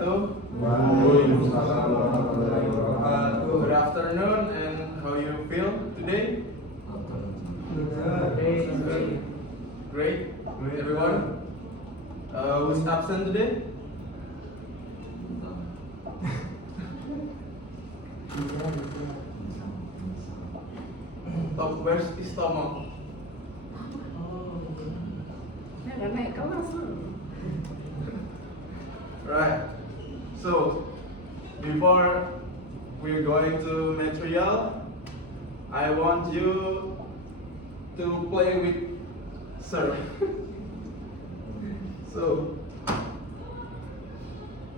Good afternoon, and how you feel today? Great, everyone. Who's absent today? Where's his stomach? Right. So, before we're going to material, I want you to play with Sir. So,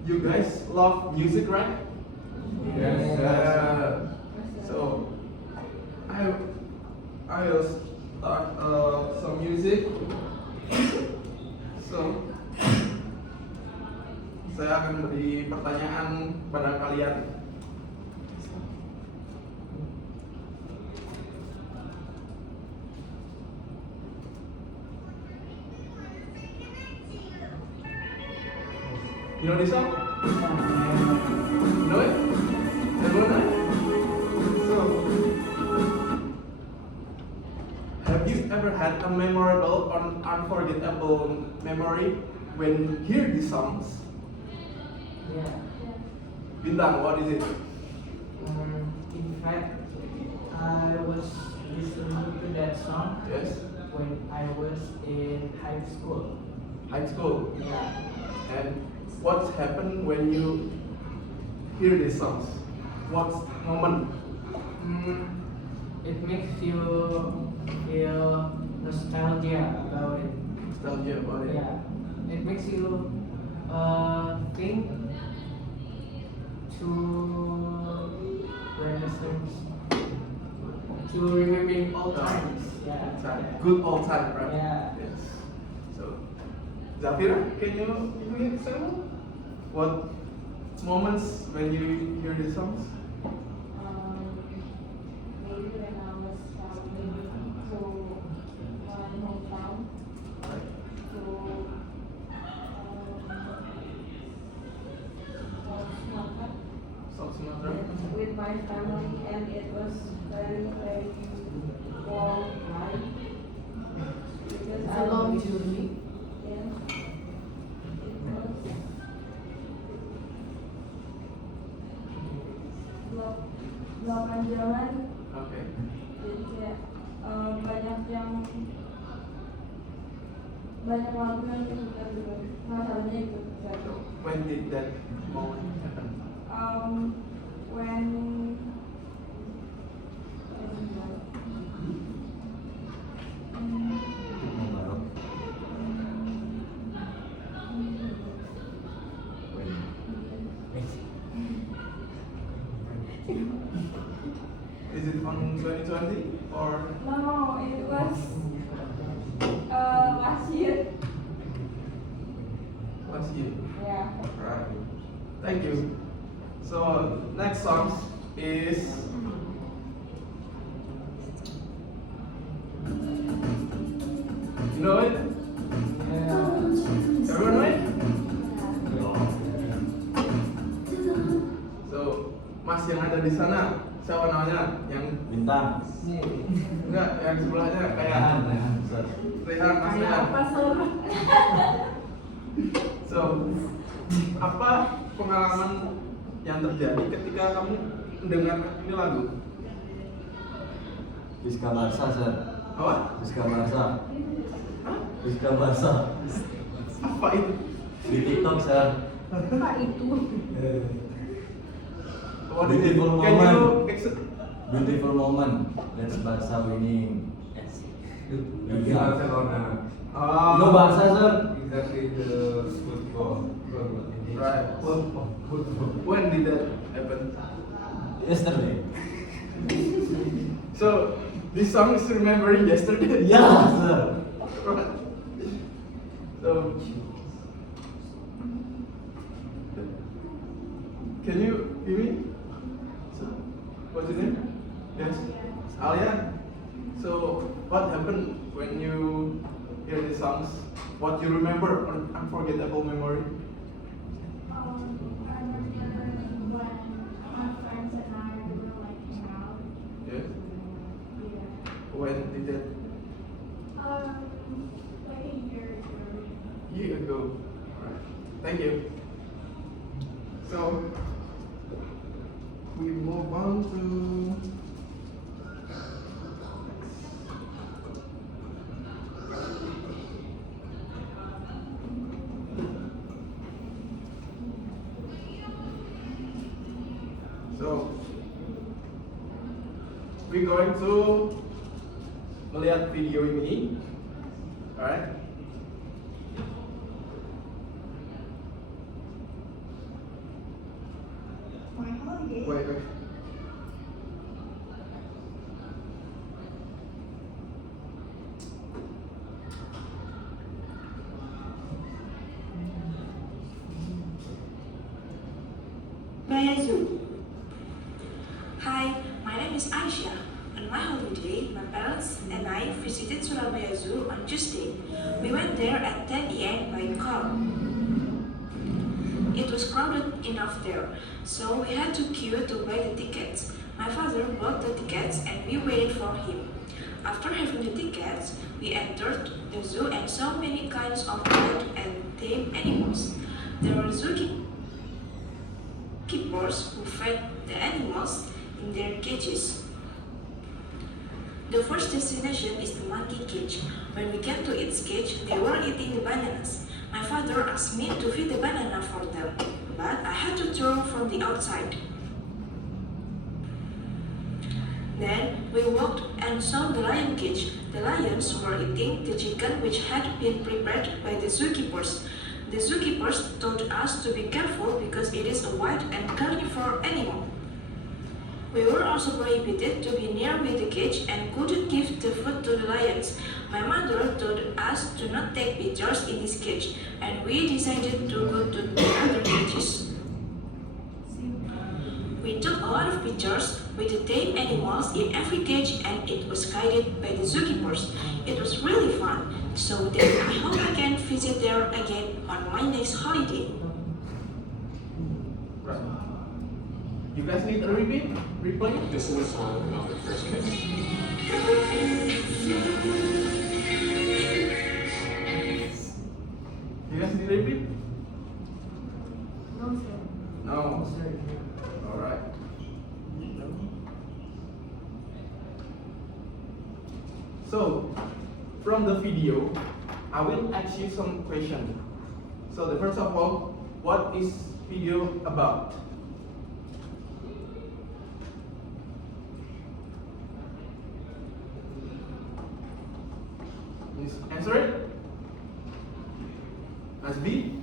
you guys love music, right? Yes. So, I will start some music. So, saya akan beri pertanyaan pada kalian. You know this song? You know it? Everyone know it? So, have you ever had a memorable or unforgettable memory when you hear these songs? Yeah. Bintang, what is it? In fact, I was listening to that song Yes, when I was in high school. high school. Yeah. And what's happened when you hear these songs? What moment? It makes you feel nostalgia about it. Nostalgia about it. Yeah. It makes you think to to remembering old times. Yeah. Good old time, right? Yeah. Yes. So, Zafira, can you say what moments when you hear these songs? Maybe when I was traveling to my hometown, Right. to South Sumatra. with my family, and it was very, very long ride. Because It's a long journey. Yes. It was delapan jalan, Okay. jadi kayak banyak lagu yang diputar juga. Masalahnya itu satu. When did that moment happen? When Is it on 2020 or no, it was last year. last year? Yeah. Right. Thank you. So next song is you know it? Everyone know it? So Mas yang ada di sana siapa namanya? Yang Bintang. enggak yang sebelahnya kayak Rehan, Mas Rehan. Apa Sur? So, apa pengalaman yang terjadi ketika kamu mendengar ini lagu? Rizka Barsa, Sir. Apa? Rizka Barsa. Hah? Rizka Barsa. Apa itu? Di TikTok, Sir. Apa itu? What is it? Beautiful Can moment. you Beautiful moment. That's Barsa winning. Iya. Ah, You know Barsa, Sir? Exactly the football. Right. When did that happen? Yesterday. So, this song is remembering yesterday. Yeah, Sir. Right. So, can you hear me? So, what's your name? Yes. Alia. So, what happened when you hear the songs? What you remember, an unforgettable memory? So we move on to so we're going to melihat video ini, alright? My holiday. Wait. Surabaya Zoo. Hi, my name is Aisha. On my holiday, my parents and I visited Surabaya Zoo on Tuesday. We went there at 10 a.m. by car. It was crowded enough there, so we had to queue to buy the tickets. My father bought the tickets and we waited for him. After having the tickets, we entered the zoo and saw many kinds of wild and tame animals. There were zookeepers who fed the animals in their cages. The first destination is the monkey cage. When we came to its cage, they were eating the bananas. My father asked me to feed the banana for them, but I had to throw from the outside. Then we walked and saw the lion cage. The lions were eating the chicken which had been prepared by the zookeepers. The zookeepers told us to be careful because it is a wild and carnivore animal. We were also prohibited to be near with the cage and couldn't give the food to the lions. My mother told us to not take pictures in this cage, and we decided to go to the other cages. We took a lot of pictures with the tame animals in every cage, and it was guided by the zookeepers. It was really fun, so then I hope I can visit there again on my next holiday. Right. You guys need a replay? This is the song about the first kiss. You guys need a repeat? No, sir. No. Alright. So, from the video, I will ask you some questions. So, the first of all, what is video about? Please answer it. Azbi?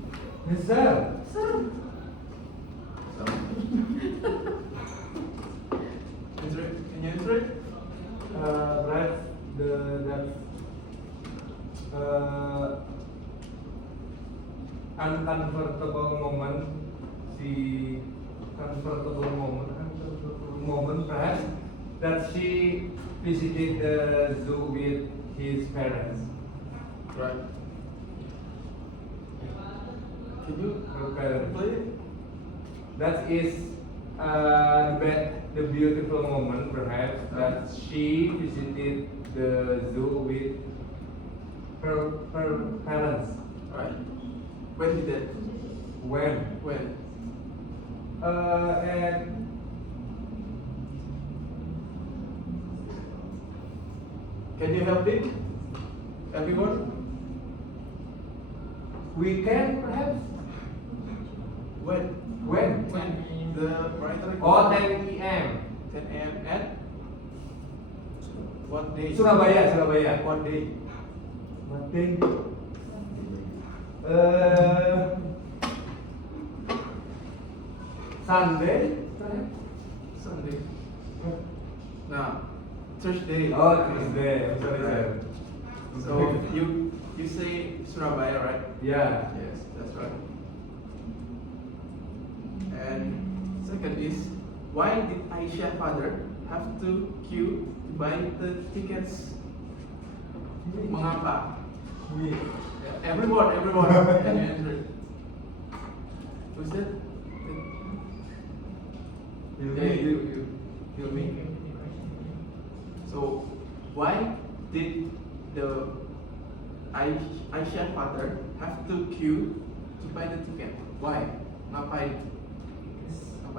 Yes, sir. So, answer it. Can you answer it? That's uncomfortable moment. The comfortable moment perhaps that she visited the zoo with his parents. Right. Can you Okay. play it? That is the beautiful moment perhaps that she visited the zoo with her parents. Right. When did that? When? When? And Can you help it? Everyone? weekend perhaps? When? When? The writer. Oh, 10 p.m. 10 a.m. at what day? Surabaya. What day? What day? Sunday perhaps? Sunday. Now, Thursday. Oh, Tuesday. I'm sorry, Right. sir. So you say Surabaya, right? Yeah. Yes, that's right. And second is, why did Aisyah father have to queue to buy the tickets? Mengapa? Me. Everyone, can you answer it? Who's that? Yeah, you me. So, why did the Aisyah father have to queue to buy the ticket? Why? Ngapain?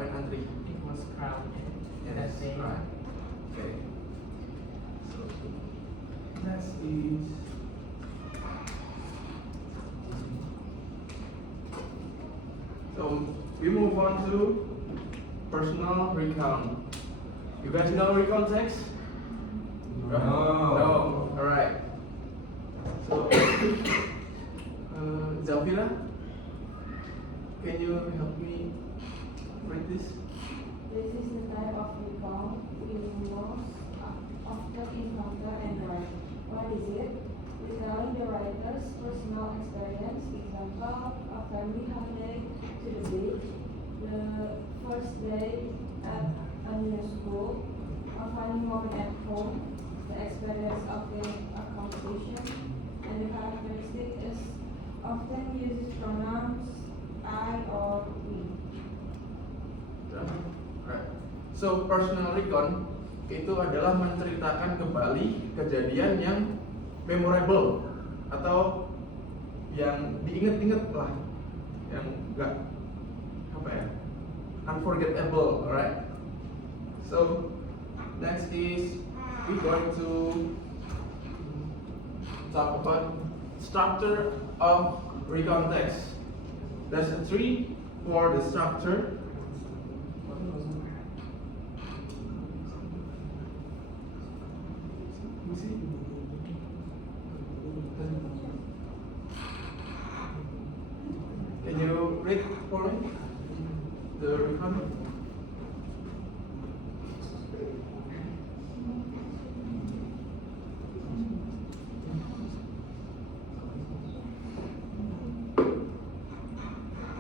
point entry. It was crowded Yes, that day. right. Okay. So next is so we move on to personal recount. You guys know recount text? No. No. All right. So Zafira, can you help me read this? This is the type of recount we most often encounter and write. What is it? Retelling the writer's personal experience, example, a family holiday to the beach, the first day at a new school, a funny moment at home, the experience of getting a competition, and the characteristic is often uses pronouns I or we. Right. So personal recount itu adalah menceritakan kembali kejadian yang memorable atau yang diingat-ingat lah, yang enggak apa ya, unforgettable, alright. So next is we going to talk about structure of recount text. There's a tree for the structure. You see? Can you read for me the recount?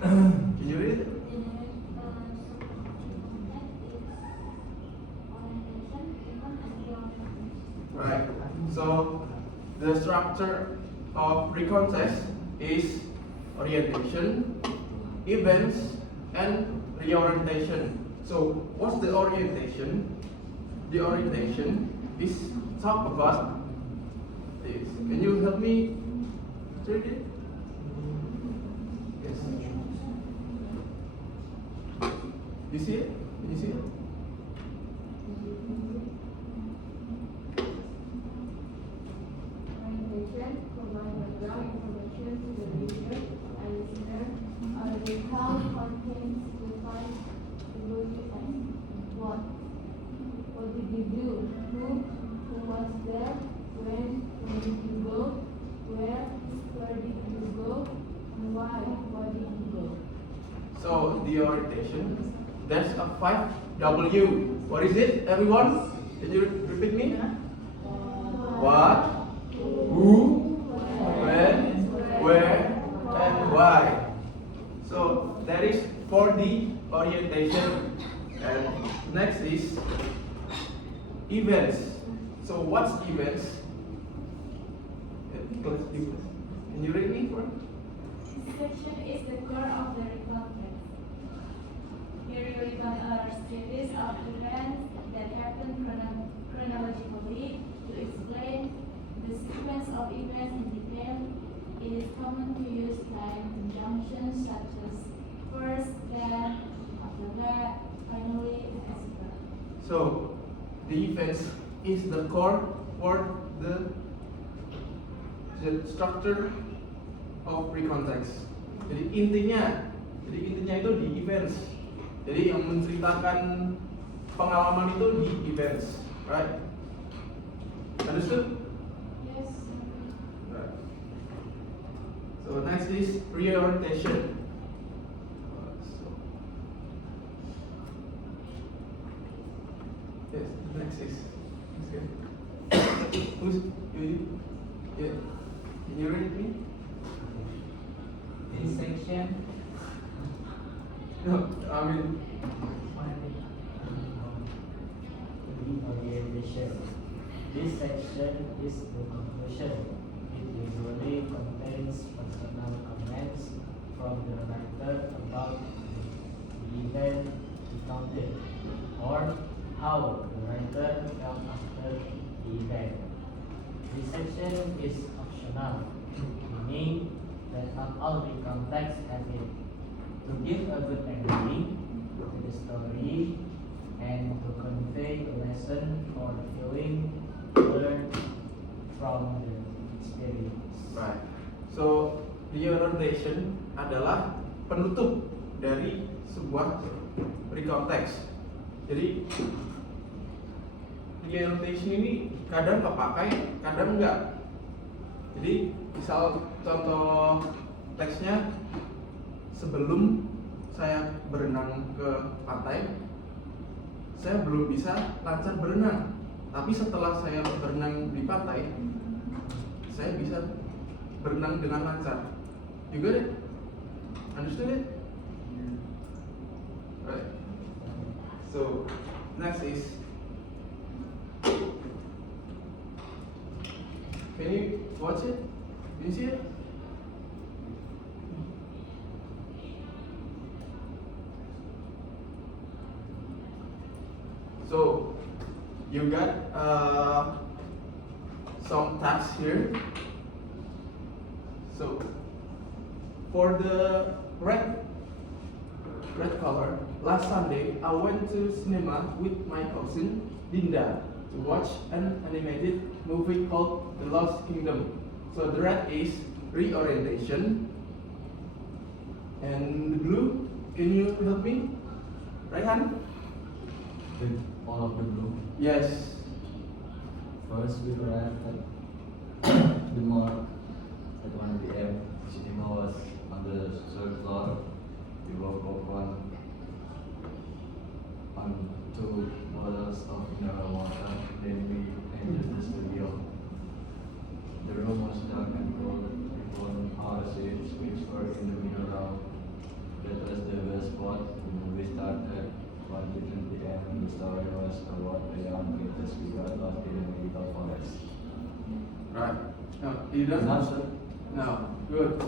Can you read it? Right. So the structure of recount text is orientation, events, and reorientation. So what's the orientation? The orientation is talk about this. Can you help me read it? Yes. You see it? Can you see it? Orientation provide background information to the reader and listener. A recount contains defined events. What did you do? Who was there? When did you go? Where did you go? And why? Why did you go? So the orientation, there's a 5W. What is it, everyone? Can you repeat me? What? Who? When? Where? And why? So that is for the orientation. And next is events. So what's events? Can you read me for me? This section is the core of the recount text. Here we recount a series of events that happen chronologically. To explain the sequence of events in detail, it is common to use time conjunctions such as first, then, after that, finally, etc. So the events is the core for the structure of recount text. Jadi intinya itu di events. Jadi yang menceritakan pengalaman itu di events, right? Understood? Yes. Right. So next is reorientation. Yes, next is. Who's you? Yeah. Can you read me? This section No, I mean. Orientation. This section is the conclusion. It usually contains personal comments from the writer about the event recounted or how the writer felt after the event. This section is optional, meaning that not all recount texts have it. To give a good ending, the the story and to convey a lesson or feeling learned from the experience. Right. So reorientation adalah penutup dari sebuah recount text. Jadi reorientation ini kadang kepakai, kadang enggak. Jadi misal contoh teksnya, sebelum saya berenang ke pantai, saya belum bisa lancar berenang. Tapi setelah saya berenang di pantai, saya bisa berenang dengan lancar. You got it? Understood it? Right. So next is, can you watch it? Can you see it? So you got some tasks here. So for the red color, last Sunday I went to cinema with my cousin Dinda to watch an animated movie called The Lost Kingdom. So the red is reorientation, and the blue, can you help me? Right hand? With all of the blue. Yes. First we arrived at the mall at 1 p.m. Cinema was on the third floor. We woke up on 2 bottles of mineral water. Then we entered the studio. The room was dark and cold. We found our seats, which were in the middle row. That was the best spot. The movie started 1 p.m. The story was about a young princess who got lost in a mythical forest. Right. No, you done? Enough, sir? No. Good.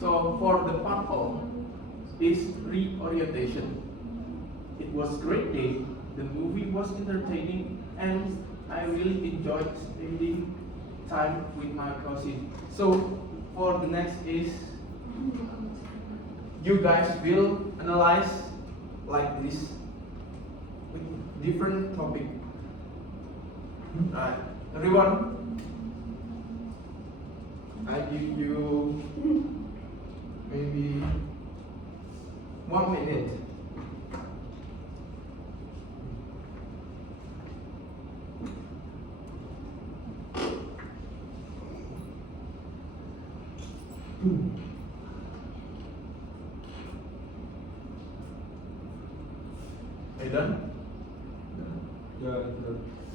So for the purple is reorientation. It was great day. The movie was entertaining, and I really enjoyed spending time with my cousin. So for the next is, you guys will analyze like this with different topic. Right. Everyone, I give you maybe 1 minute. Are you done? Yeah, it's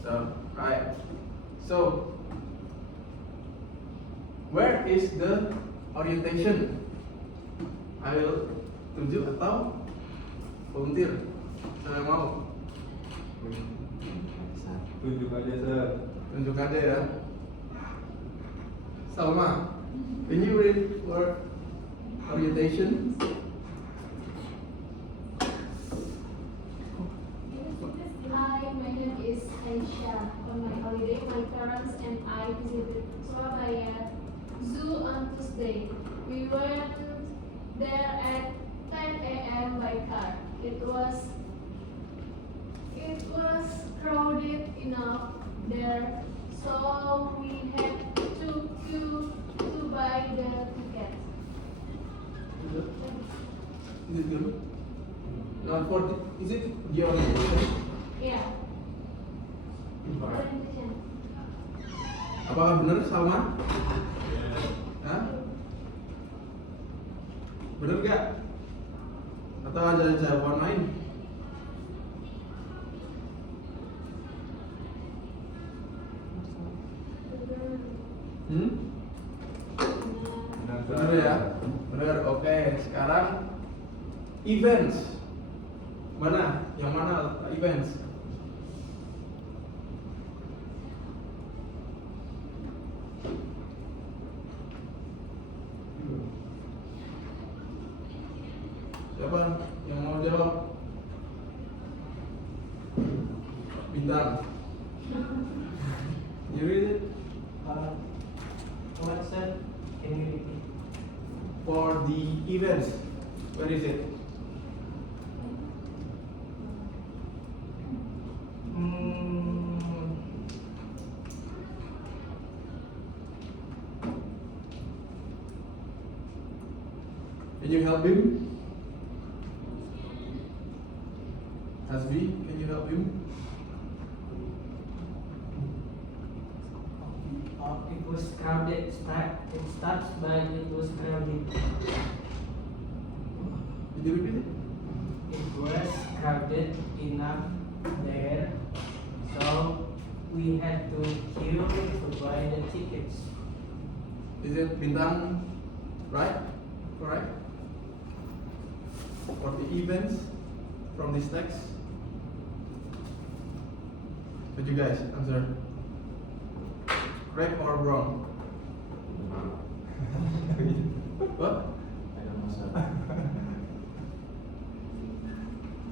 So, right. So, where is the orientation? I will tunjuk atau volunteer? Saya mau. tunjuk aja, sir. Tunjuk aja ya. Salma, can you read for orientation? Hi, my name is Aisha. On my holiday, my parents and I visited Surabaya Zoo on Tuesday. We went there at 10 a.m. by car. It was crowded enough there, so we had to queue to buy the ticket. Is it good? Not for is it the orientation? Yeah. Orientation. Apakah benar Salma? Hah? Benar gak? Atau ada jawaban lain? Hmm? Benar ya? Benar, oke. Sekarang events. Mana? Yang mana events? Siapa yang mau jawab? Bintang. You read it? What, sir? Can you repeat? For the events. Where is it? Can you help him? Hasbi, can you help him? It was crowded. It starts by it was crowded. Did you repeat it? It was crowded enough there, so we had to queue to buy the tickets. Is it Bintang right? Correct? For the events from this text? What you guys answer? Correct or wrong? What? I don't know, sir.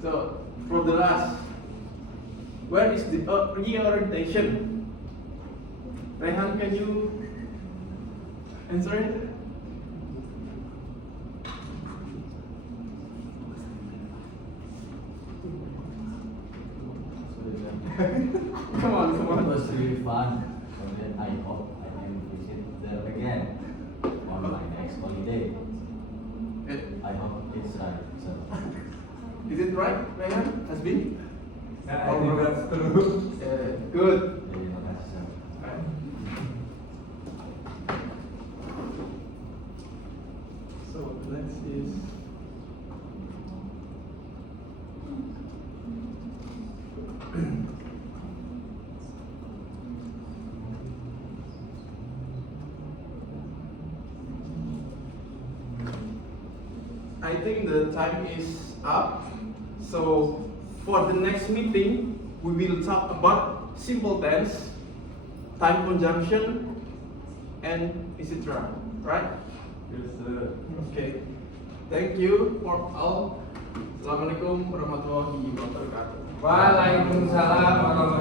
So, for the last, where is the reorientation? Rehan, can you answer it? Come on, come It on. was really fun. And then I hope I can visit there again on my next holiday. I hope it's right. So, Is it right, Rehan? Has been? I think that's true. Good. terima kasih, sir. So next is I think the time is up. So for the next meeting, we will talk about simple tense, time conjunction, and etc. Right? Yes, sir. Okay. Thank you for all. Assalamualaikum warahmatullahi wabarakatuh. Waalaikumsalam warahmatullahi